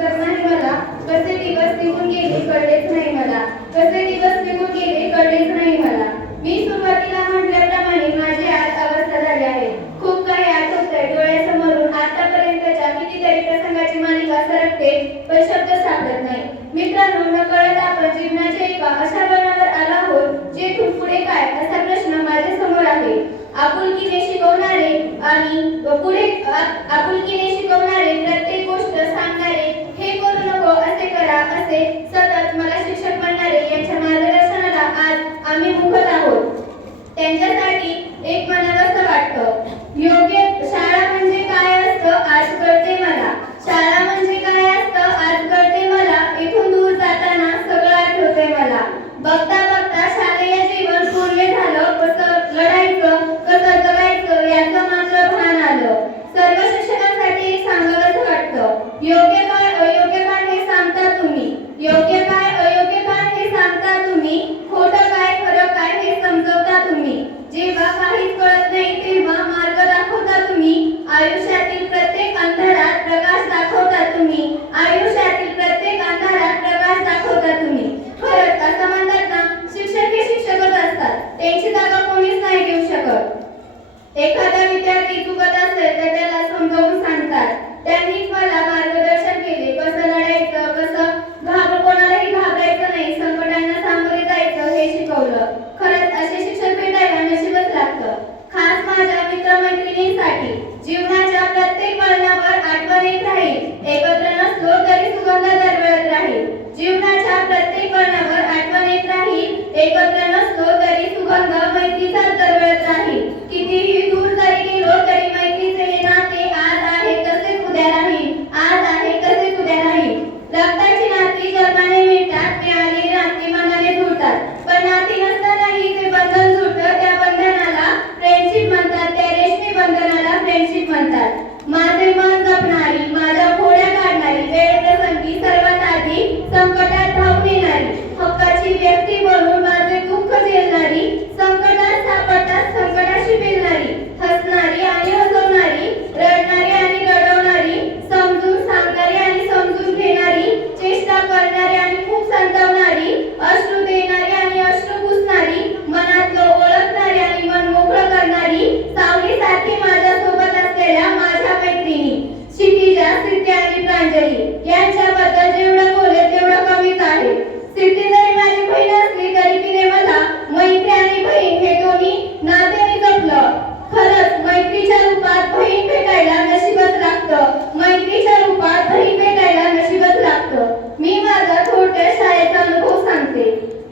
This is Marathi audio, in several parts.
नाही मला कसे दिवस निघून गेले कळलेच नाही मला कसे दिवस निघून गेले कळलेच नाही मला मी सुरुवातीला म्हटल्याप्रमाणे माझी आज अवस्था झाली आहे. खूप काही आठवतंय डोळ्यासमोरून. आतापर्यंतच्या कितीतरी प्रसंगाची मालिका सरकते पण शब्द सापडत नाही. मित्रांनो, नकळत आपण जीवनाच्या एका अशा वळणावर आलो आहोत जेथून पुढे काय असा प्रश्न माझ्या समोर आहे. आपुलकीने शिकवणारे आणि पुढे आपुलकीने शिकवणारे, प्रत्येक गोष्ट सांगणारे, हे करू नको असे करा असे सतत मला शिक्षक म्हणणारे यांच्या मार्गदर्शनाला आज आम्ही मुखत आहोत. त्यांच्यासाठी एक मनावस्थ वाटतं. योग्य शाळा म्हणजे काय असतं आज कळते मला. शाळा म्हणजे काय असतं आज कळते मला. इथून दूर जाताना सगळं आठवतंय मला. बघता बघता शालेय जीवन पूर्ण झालं. कसं लढायचं कसं जगायचं याचं मात्र भान आलं. सर्व शिक्षकांसाठी एक सांगावंसं वाटतं. योग्य काय अयोग्य काय हे सांगता तुम्ही. योग्य काय अयोग्य काय हे सांगता तुम्ही. खोटं काय खरं काय हे समजवता तुम्ही. जेव्हा काहीच कळत नाही तेव्हा मार्ग दाखवता तुम्ही. आयुष्यातील प्रत्येक अंधारात प्रकाश दाखवता तुम्ही. आयुष्यातील प्रत्येक अंधारात प्रकाश दाखवता तुम्ही. खरंच असं म्हणतात ना, शिक्षक हे शिक्षकच असतात. त्यांची जागा कोणीच नाही घेऊ शकत. एखादा विद्यार्थी चुकत असेल तर त्याला समजावून सांगतात. त्यांनीच मला मार्गदर्शन केले. कसं लढायचं, कसं कोणालाही घाबरायचं नाही, संकटांना सामोरे जायचं हे शिकवलं. खरंच असे शिक्षक भेटायला नशीबच लागतं. खास माझ्या मित्रमैत्रिणींसाठी जीवनाच्या प्रत्येक वळणावर आठवण येत राहील. एकत्र नसलो तरी सुगंध दरवळत राहील. जीवनाच्या प्रत्येक वळणावर आठवण येत राहील. एकत्र नसलो तरी सुगंध मैत्रीचा दरवळत राहील. कितीही दूर जरी गेलो तरी मैत्रीचे हे नाते आज आहे तसेच उद्या राहील. आज आहे तसेच उद्या राहील. रक्ताची नाती जन्माने मिळतात, मिळालेली नाती मनाने जुळतात. पण नाती नसतानाही जे बंधन जुळतं त्या बंधनाला फ्रेंडशिप म्हणतात. त्या रेशमी बंधनाला फ्रेंडशिप म्हणतात. माझे मन जपणारी, माझ्या खोड्या काढणारी, वेळ प्रसंगी सर्वात आधी संकटात धावून येणारी, हक्काची व्यक्ती बनून माझे दुःख झेलणारी, संकटात सापडताच संकटाशी पेलणारी, हसणारी आणि हसवणारी, रडणारी आणि रडवणारी, समजून सांगणारी आणि समजून घेणारी, चेष्टा करणारी आणि खूप संतावणारी, अश्रू देणारी आणि अश्रू पुसणारी, मनातलं ओळखणारी आणि मन मोकळं करणारी, सावलीसारखी माझ्या सोबत असलेल्या माझ्या मैत्रिणी क्षितिजा, सिद्धी आणि प्रांजली यांच्याबद्दल जेवढं बोले तेवढं कमीच आहे. सिद्धी जरी माझी बहीण असली तरी तिने मला मैत्री आणि बहीण हे दोन्ही नात्याने जपलं. खरंच मैत्रीच्या रूपात बहीण भेटायला नशीबच लागतं. मैत्रीच्या रूपात बहीण भेटायला नशीबच लागतं. मी माझा थोडक्या शाळेचा अनुभव सांगते.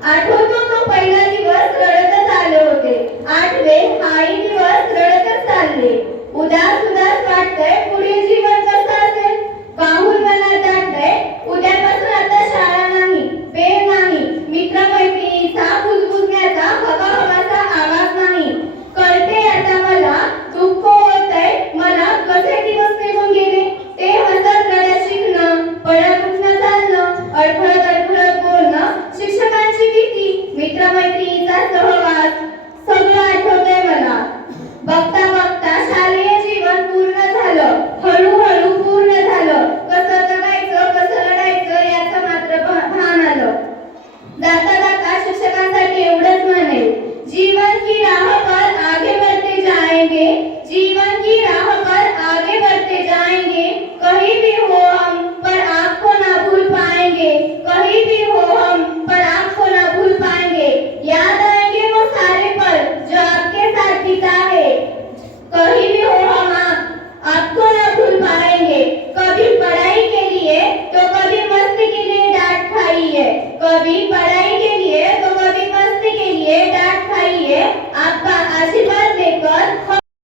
आठवतो तो पहिला दिवस रडतच आले होते. आठवे हाही दिवस रडतच चालले. उदास उदास वाटतंय पुढील जीवन कसं असेल. काहून मनात दाटतंय उद्यापासून आता शाळा नाही, वेळ नाही, मित्रमैत्रिणीचा बुजबुजण्याचा हवा-हवाचा आवाज नाही. कळते आता मला, दुःख होतंय मला कसे दिवस निघून गेले. ते हसत रडत शिकणं, पडत उठणं चालणं, अडखळत अडखळत बोलणं, शिक्षकांची भीती, मित्रमैत्रिणीचा सहवास सगळं आठवतंय मला. बघता बघता शालेय जीवन पूर्ण झालं. हळूहळू पूर्ण झालं. कसं जगायचं कसं लढायचं याचं मात्र भान आलं. जाता जाता शिक्षकांसाठी एवढंच म्हणेल, जीवन की राह पर आगे बढ़ते जाएंगे, जीवन की राह पर आगे बढ़ते जाएंगे, कहीं भी हो हम पर आपको ना भूल पाएंगे, कहीं भी हो हम पर आपको ना भूल पाएंगे, याद आएंगे वो सारे पल जो आपके साथ बिताए, कहीं भी हो हम आपको ना भूल पाएंगे, कभी पढ़ाई के लिए तो कभी मस्ती के लिए डांट खाई है, कभी